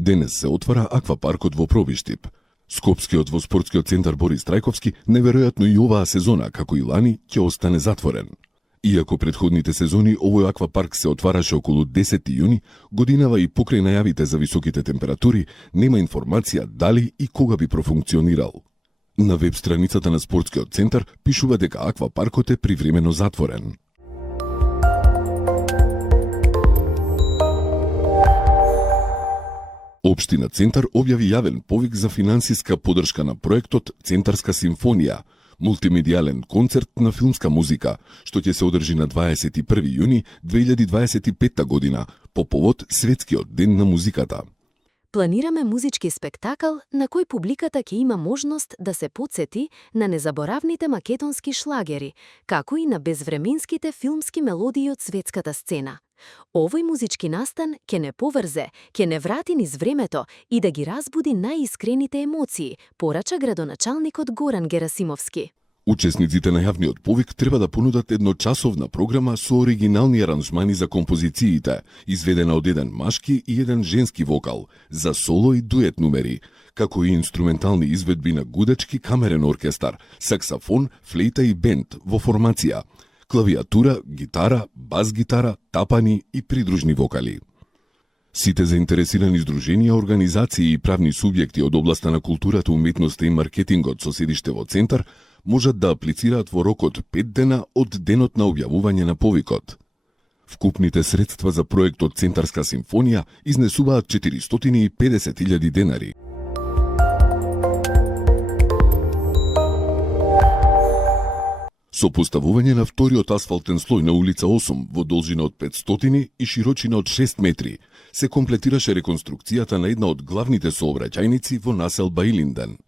Денес се отвара аквапаркот во Пробиштип. Скопскиот во спортскиот центар Борис Трајковски неверојатно и оваа сезона, како и лани, ќе остане затворен. Иако предходните сезони овој аквапарк се отвараше околу 10 јуни, годинава и покрај најавите за високите температури, нема информација дали и кога би профункционирал. На веб страницата на спортскиот центар пишува дека аквапаркот е привремено затворен. Општина Центар објави јавен повик за финансиска поддршка на проектот Центарска симфонија, мултимедијален концерт на филмска музика, што ќе се одржи на 21 јуни 2025 година, по повод Светскиот ден на музиката. Планираме музички спектакл на кој публиката ќе има можност да се потсети на незаборавните македонски шлагери, како и на безвременските филмски мелодии од светската сцена. Овој музички настан ќе не поврзе, ќе не врати низ времето и да ги разбуди најискрените емоции, порача градоначалникот Горан Герасимовски. Учесниците на јавниот повик треба да понудат едночасовна програма со оригинални аранжмани за композициите, изведена од еден машки и еден женски вокал, за соло и дует numeri, како и инструментални изведби на гудечки камерен оркестар, саксафон, флейта и бенд во формација, клавиатура, гитара, бас-гитара, тапани и придружни вокали. Сите заинтересирани здруженија, организации и правни субјекти од областа на културата, уметноста и маркетингот со седиште во Центар можат да аплицираат во рок од 5 дена од денот на објавување на повикот. Вкупните средства за проектот Центарска симфонија изнесуваат 450.000 денари. Со поставување на вториот асфалтен слој на улица 8 во должина од 500 и широчина од 6 метри, се комплетираше реконструкцијата на една од главните сообраќајници во населба Илинден.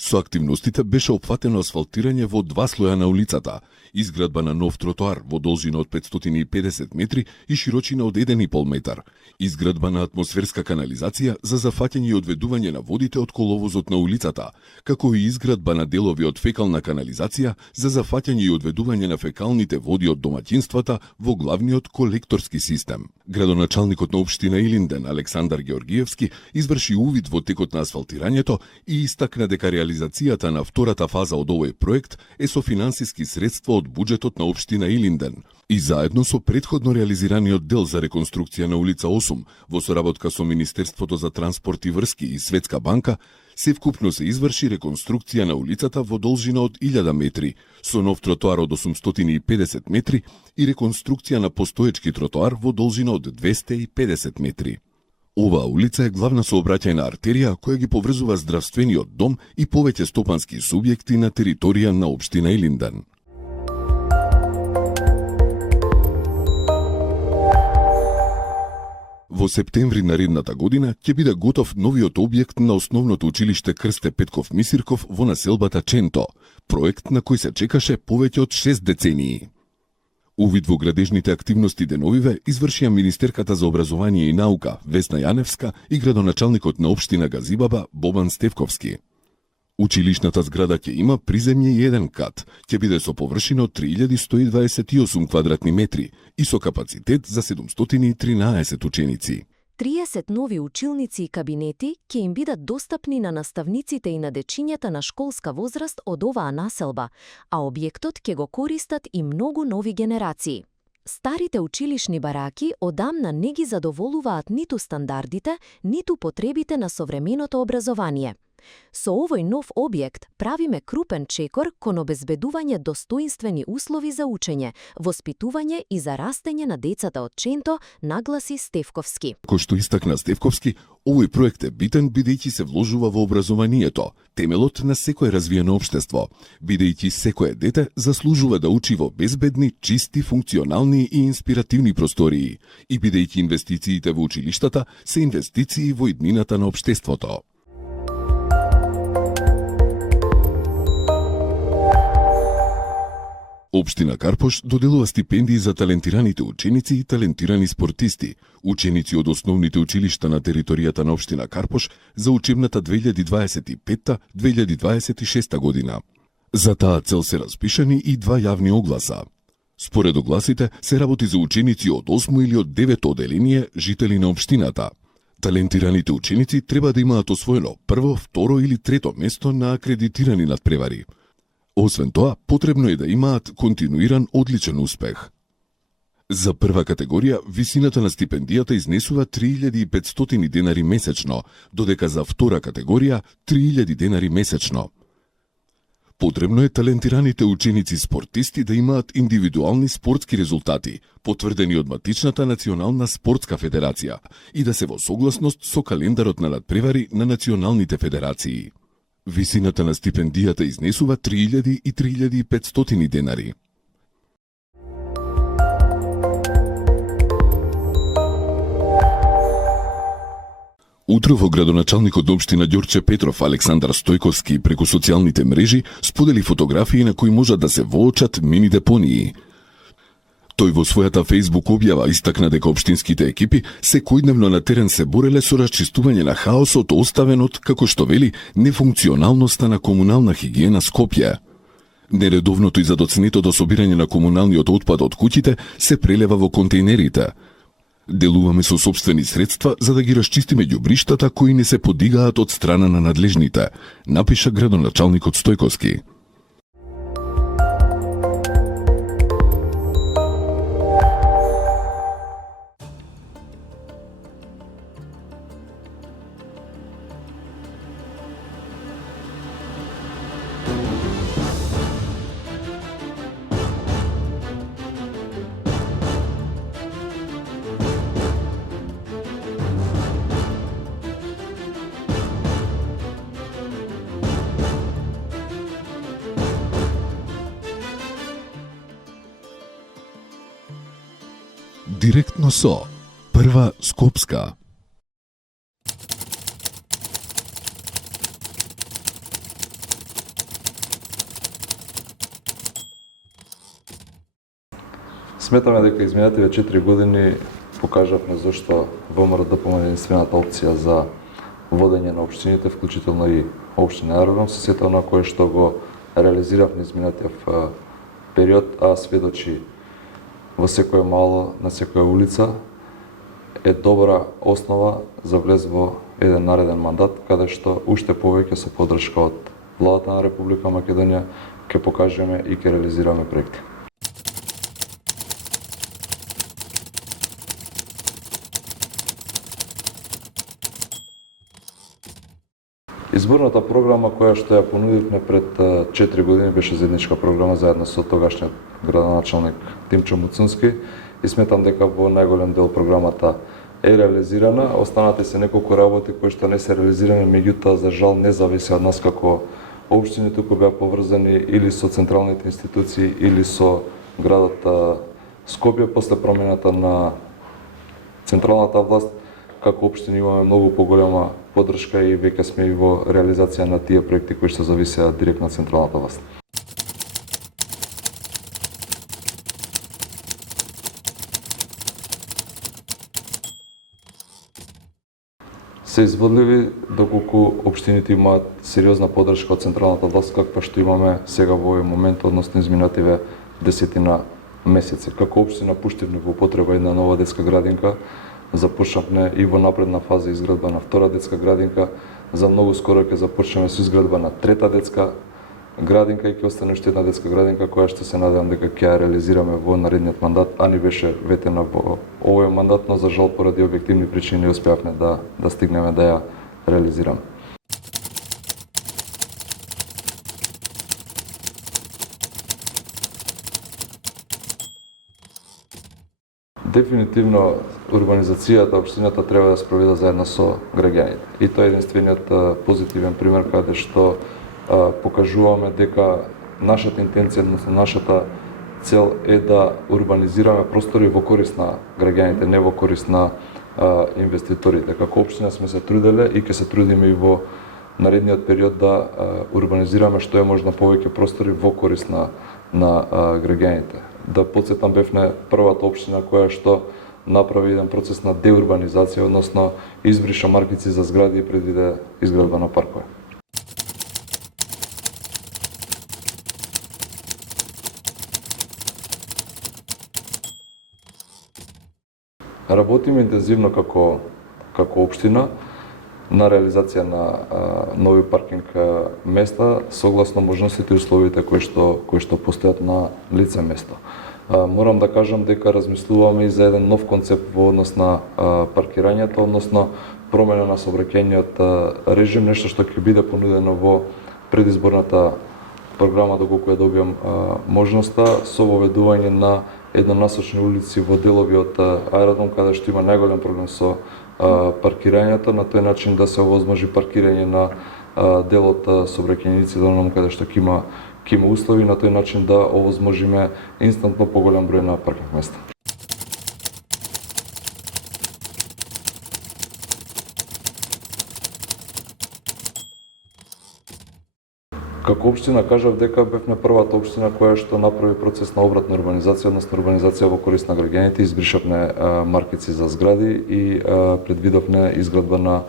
Со активностите беше опфатено асфалтирање во 2 слоја на улицата, изградба на нов тротоар во должина од 550 метри и широчина од 1,5 метар, изградба на атмосферска канализација за зафаќање и одведување на водите од коловозот на улицата, како и изградба на делови од фекална канализација за зафаќање и одведување на фекалните води од домаќинствата во главниот колекторски систем. Градоначалникот на општина Илинден Александар Георгиевски изврши увид во текот на асфалтирањето и истакна дека реализацијата на втората фаза од овој проект е со финансиски средства од буџетот на општина Илинден и заедно со претходно реализираниот дел за реконструкција на улица 8 во соработка со Министерството за транспорт и врски и Светска банка, севкупно се изврши реконструкција на улицата во должина од 1000 метри, со нов тротоар од 850 метри и реконструкција на постоечки тротоар во должина од 250 метри. Оваа улица е главна сообраќајна артерија која ги поврзува здравствениот дом и повеќе стопански субјекти на територија на општина Илинден. Во септември наредната година ќе биде готов новиот објект на основното училиште Крсте Петков Мисирков во населбата Ченто, проект на кој се чекаше повеќе од 6 децении. Увид во градежните активности деновиве извршија министерката за образование и наука Весна Јаневска и градоначалникот на општина Газибаба Бобан Стевковски. Училишната зграда ќе има приземје и еден кат, ќе биде со површина од 3128 квадратни метри и со капацитет за 713 ученици. 30 нови училници и кабинети ќе им бидат достапни на наставниците и на дечињата на школска возраст од оваа населба, а објектот ќе го користат и многу нови генерации. Старите училишни бараки одамна не ги задоволуваат ниту стандардите, ниту потребите на современото образование. Со овој нов објект правиме крупен чекор кон обезбедување достоинствени услови за учење, воспитување и за растење на децата од Ченто, нагласи Стевковски. Кој што истакна Стевковски, овој проект е битен бидејќи се вложува во образованието, темелот на секое развиено општество, бидејќи секое дете заслужува да учи во безбедни, чисти, функционални и инспиративни простории, и бидејќи инвестициите во училиштата се инвестиции во иднината на општеството. Општина Карпош доделува стипендии за талентираните ученици и талентирани спортисти, ученици од основните училишта на територијата на општина Карпош за учебната 2025-2026 година. За таа цел се распишани и 2 јавни огласа. Според огласите се работи за ученици од 8 или од 9 оделение жители на општината. Талентираните ученици треба да имаат освоено прво, второ или трето место на акредитирани надпревари. Освен тоа, потребно е да имаат континуиран одличен успех. За прва категорија, висината на стипендијата изнесува 3500 денари месечно, додека за втора категорија 3000 денари месечно. Потребно е талентираните ученици спортисти да имаат индивидуални спортски резултати, потврдени од матичната Национална спортска федерација, и да се во согласност со календарот на надпревари на националните федерации. Висината на стипендијата изнесува 3000 и 3500 денари. Утрово градоначалникот општина Ѓорче Петров Александар Стојковски преку социјалните мрежи сподели фотографии на кои можат да се воочат мини депонии. Тој во својата Facebook објава истакна дека општинските екипи секојдневно на терен се бореле со расчистување на хаосот оставен од, како што вели, нефункционалноста на комунална хигиена Скопје. Нередовното и задоцнетото собирање на комуналниот отпад од куќите се прелева во контейнерите. Делуваме со сопствени средства за да ги расчистиме ѓубриштата кои не се подигаат од страна на надлежните, напиша градоначалникот Стојковски. Директно со Прва Скопска. Сметаме дека изминативе 4 години покажавме зашто ВМРО ДПМН е единствената опција за водење на општините, вклучително и општина Аеродром, со сето она кое што го реализиравме изминатив период, а сведочи во секое мало, на секоја улица, е добра основа за влез во еден нареден мандат, каде што уште повеќе со поддршка од Владата на Република Македонија ќе покажеме и ќе реализираме проекти. Изборната програма која што ја понудивме пред 4 години беше заедничка програма заедно со тогашниот градоначалник Тимчо Муцунски и сметам дека во најголем дел програмата е реализирана. Останати се неколку работи кои што не се реализирани, меѓутоа за жал не зависи од нас како општини, туку беа поврзани или со централните институции или со градот Скопје. После промената на централната власт, како општини имаме многу поголема поддршка и веќе сме и во реализација на тие проекти кои што зависеат директно од централната власт. Се изводливи доколку општините имаат сериозна поддршка од централната власт, каква што имаме сега во овој момент, односно изминативе 10 месеци. Како општина пуштивме во употреба една нова детска градинка, започнавме и во напредна фаза изградба на втора детска градинка, за многу скоро ќе започнеме со изградба на трета детска градинка и ќе остане уште една детска градинка која што се надевам дека ќе ја реализираме во наредниот мандат, а ни беше ветена во овој мандат, но за жал поради објективни причини не успеавме да стигнеме да ја реализираме. Дефинитивно урбанизацијата општината треба да спроведа заедно со граѓаните. И тоа е единствениот позитивен пример каде што покажуваме дека нашата интенција, нашата цел е да урбанизираме простори во корист на граѓаните, не во корист на инвеститорите. Како општина сме се труделе и ќе се трудиме и во наредниот период да урбанизираме што е можно повеќе простори во корист на граѓаните. Да потсетам, бевме првата општина која што направи еден процес на деурбанизација, односно избриша маркици за згради и предвиде изградба на паркови. Работиме интензивно како како општина на реализација на нови паркинг места согласно можностите и условите кои што постојат на лице место. Морам да кажам дека размислуваме и за еден нов концепт во однос на паркирањето, односно промена на сообраќајниот режим, нешто што ќе биде понудено во предизборната програма доколку ја добиам можноста, со воведување на еднонасочни улици во делови од аеродром каде што има најголем проблем со паркирањето, на тој начин да се овозможи паркирање на дел од сообраќајниците онаму каде што ќе има услови, на тој начин да овозможиме инстантно поголем број на паркинг места. Како општина кажав дека бевме првата општина која што направи процес на обратна урбанизација, односно урбанизација во корист на граѓаните, избришавме маркици за згради и предвидовме изградба на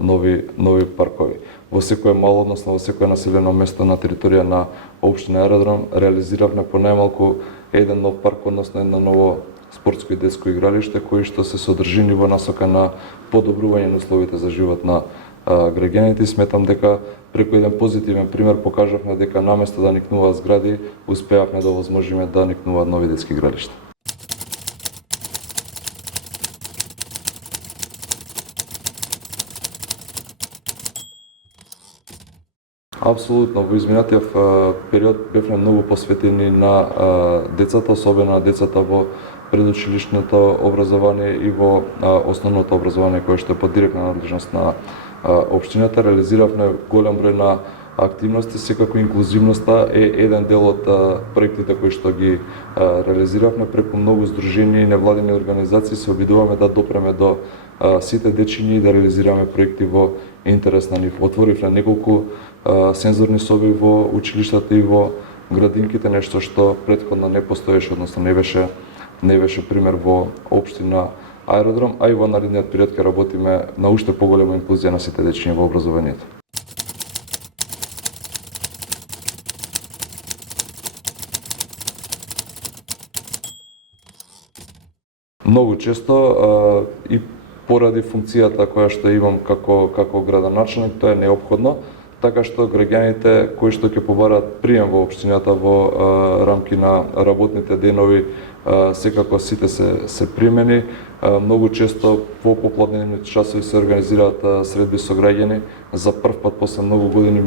нови паркови. Во секое мало, односно во секое населено место на територија на општина Аеродром реализиравме по најмалку еден нов парк, односно едно ново спортско и детско игралиште кои што се содржини во насока на подобрување на условите за живот на граѓаните. Сметам дека преку еден позитивен пример покажавме дека наместо да никнуваат згради, успеавме да овозможиме да никнуваат нови детски игралишта. Апсолутно, во изминатиот период бевме многу посветени на децата, особено на децата во предучилишното образование и во основното образование кое што е под директна надлежност на општината. Реализиравме голем број на активности, секако инклузивноста е еден дел од проектите кои што ги реализиравме преку многу здруженија и невладини организации. Се обидуваме да допреме до сите дечиња и да реализираме проекти во интерес на нив. Отворивме неколку сензорни соби во училиштата и во градинките, нешто што претходно не постоеше, односно не беше пример во општина Аеродром, а и во наредниот период ќе работиме на уште поголема инклузија на сите дечиња во образованието. Многу често и поради функцијата која што имам како градоначелник, тоа е неопходно, така што граѓаните кои што ќе побараат прием во општината во рамки на работните денови, секако сите се примени. Многу често во попладневните часови се организираат средби со граѓани. За прв пат после многу години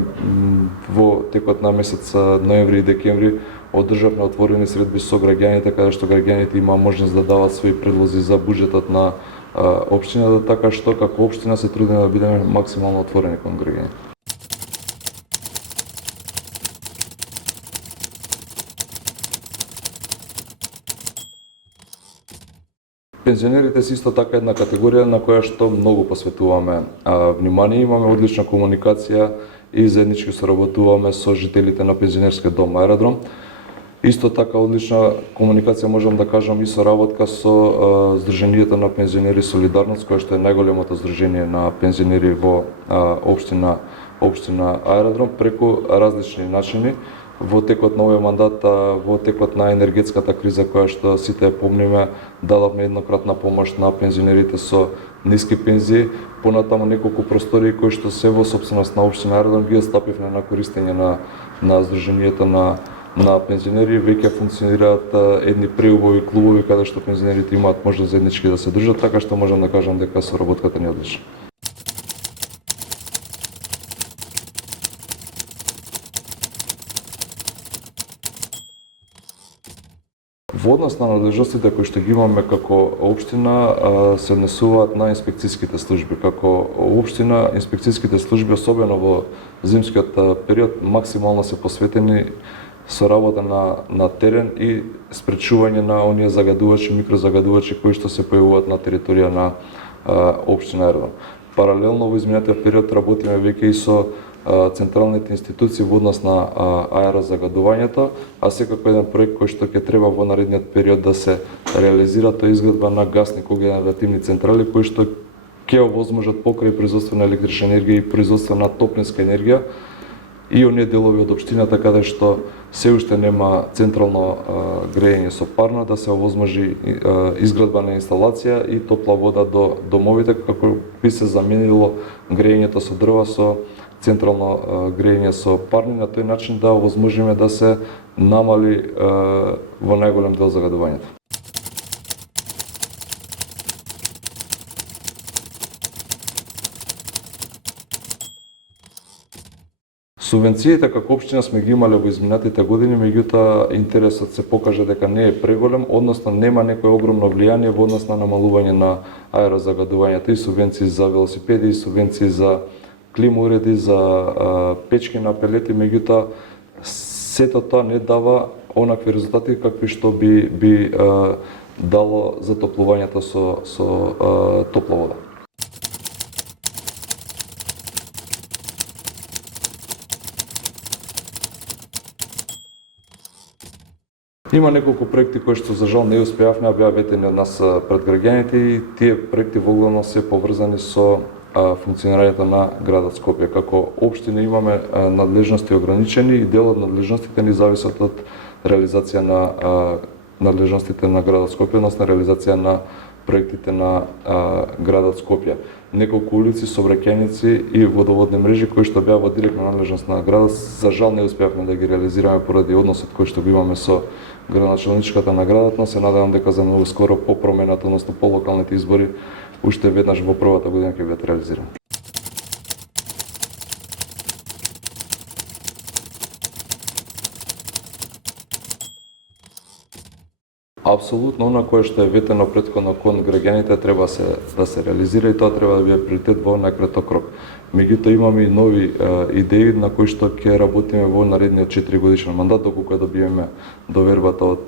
во текот на месец ноември и декември одржавме отворени средби со граѓаните, каде што граѓаните имаа можност да дават своји предлози за буџетот на општината, така што како општина се трудиме да бидеме максимално отворени кон граѓаните. Пензионерите се исто така една категорија на која што многу посветуваме внимание. Имаме одлична комуникација и заеднички соработуваме со жителите на пензионерскиот дом Аеродром. Исто така одлична комуникација можам да кажам и соработка со Сдруженијето на пензионери Солидарност, кое што е најголемото здружение на пензионери во општина Аеродром, преку различни начини. Во текот на овој мандат, во текот на енергетската криза која што сите ја помниме, дадовме еднократна помош на пензионерите со ниски пензии. Понатаму неколку простори кои што се во сопственост на општина Аеродром ги остапивме на користење на Сдруженијето на пензионери. Веќе функционираат едни преубави клубови каде што пензионерите имаат можност заеднички да се дружат, така што можам да кажам дека соработката ни е одлична. Во однос на надлежностите кои што ги имаме како општина се однесуваат на инспекцијските служби. Како општина, инспекцијските служби, особено во зимскиот период, максимално се посветени со работа на терен и спречување на оние загадувачи, микрозагадувачи кои што се појавуваат на територија на општина Аеродром. Паралелно во изминатиот период работиме веќе и со централните институции во однос на аерозагадувањето, а секако еден проект кој што ќе треба во наредниот период да се реализира, тоа е изградба на гасни когенеративни централи кои што ќе овозможат покрај производство на електрична енергија и производство на топлинска енергија и оние делови од општината каде што се уште нема централно грејење со парно, да се овозможи изградба на инсталација и топла вода до домовите, како би се заменило грејењето со дрва со централно грејење со парни, на тој начин да овозможиме да се намали во најголем дел загадувањето. Субвенциите како општина сме ги имале во изминатите години, меѓутоа интересот се покажа дека не е преголем, односно нема некое огромно влијание во однос на намалување на аерозагадувањето, и субвенции за велосипеди, и субвенции за клима уреди, за печки на пелети, меѓутоа сето тоа не дава онакви резултати какви што би дало затоплувањето со топла вода. Има неколку проекти кои што за жал не успеавме, а беа ветени од нас пред граѓаните, и тие проекти во главно се поврзани со функционирањето на градот Скопје. Како општина имаме надлежности ограничени и дел од надлежностите ни зависат од реализација на надлежностите на градот Скопје, односно реализација на проектите на градот Скопје. Неколку улици, сообраќајници и водоводни мрежи кои што беа во директна надлежност на градот, за жал не успеавме да ги реализираме поради односот кој што го имаме со градоначалничката на градот, но се надевам дека за многу скоро по промената, односно по локалните избори, уште веднаш во првата година ќе бидат реализирани. Апсолутно, она кое што е ветено претходно кон граѓаните треба да се реализира, и тоа треба да биде приоритет во најкраток рок. Меѓутоа имаме и нови идеи на кои што ќе работиме во наредниот 4-годишен мандат, доколку ја добиеме довербата од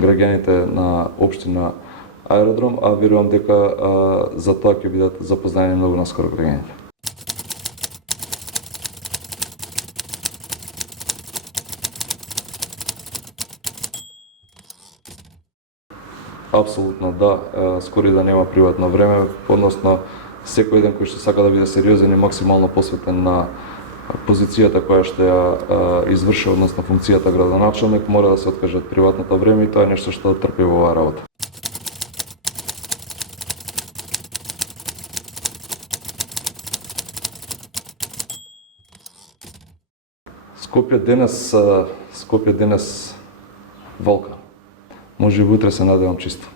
граѓаните на општина Аеродром, а верувам дека за тоа ќе бидат запознаени многу наскоро граѓаните. Апсолутно да, скоро и да нема приватно време, односно секој еден кој што сака да биде сериозен и максимално посветен на позицијата која што ја извршува, односно функцијата градоначалник, мора да се откаже од приватното време, и тоа е нешто што трпи во оваа работа. Скопје денес волка. Може и утре, се надевам чисто.